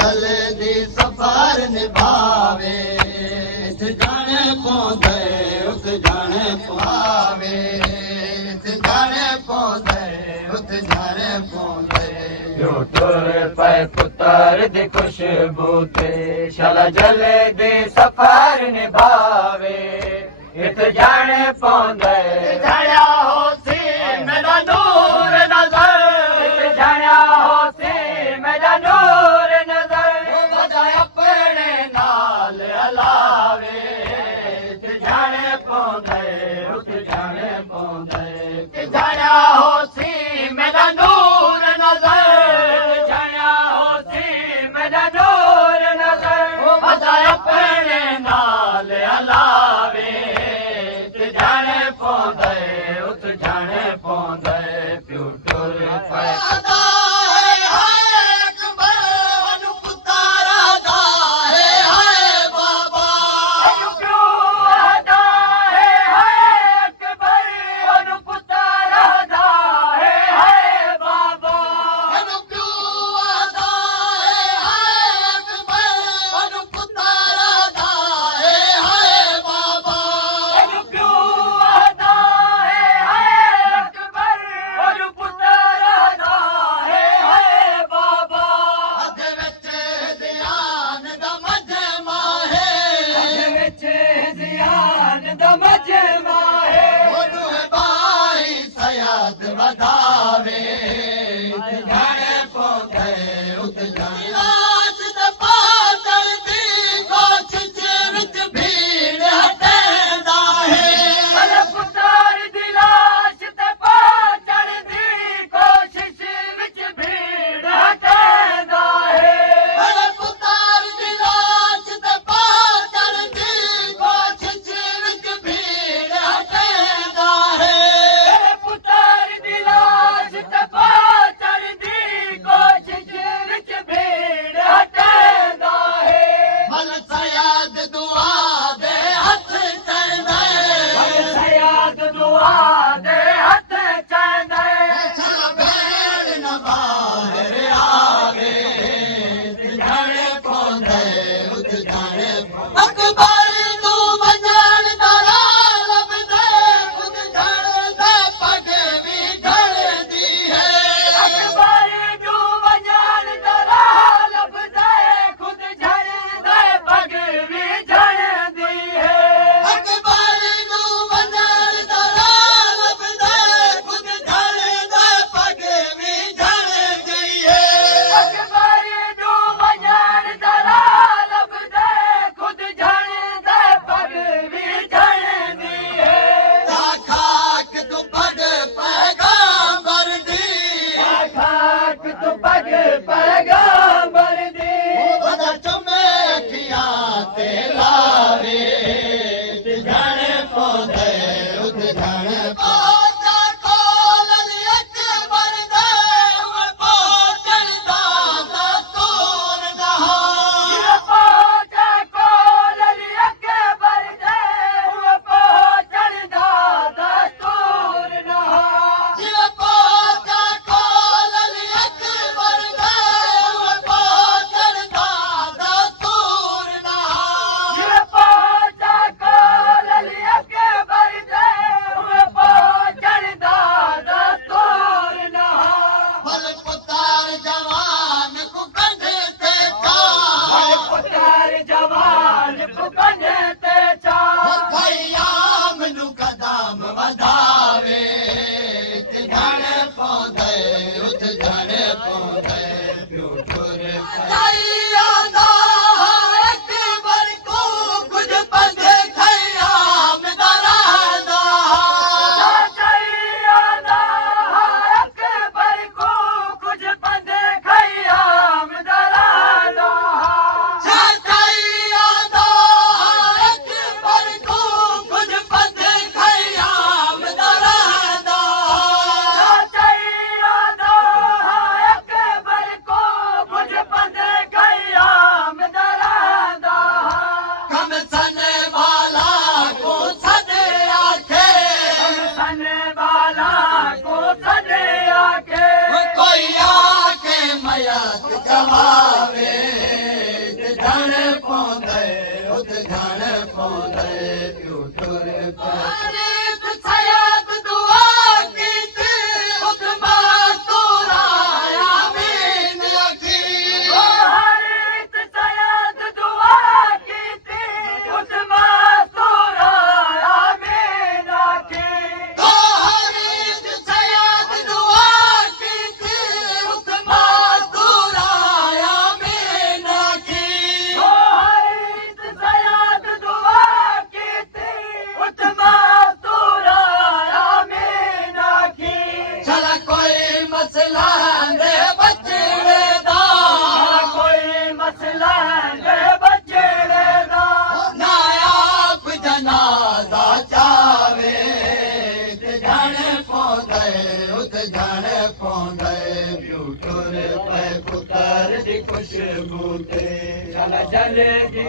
जल्दी सफर निभावे जाने पौंदे उत जाने पावे जाने पौंदे उत जाने पौंदे जो तुर पे पुत्र दी खुशबू ते शाला जल्दी सफर निभावे इत जाने पौंदे जाया होसी मेरा नूर नजर जाना होसी मेरा नूर नजर वदा अपने नाल अलावे जाने पौंदे उत जाने पौंदे जाया होसी मेरा नूर नजर जाना होसी मेरा नूर नजर वदा अपने नाल अलावे जाने पौंदे उत जाने पौंदे प्यू टुर पे वधावे जाने पौंदे उत जाने लाश दे पातल दी कोशिश विच भीड़ हटेंदा है पुत्र दी लाश ते पाचड़ दी कोशिश विच भीड़ हटेंदा है पुत्र दी लाश दे पातल दी कोशिश विच भीड़ हटेंदा है कोई आके मयत चवावे जाने पौंदे टुर पे पुत्र दी खुशबू ते चल जलेगी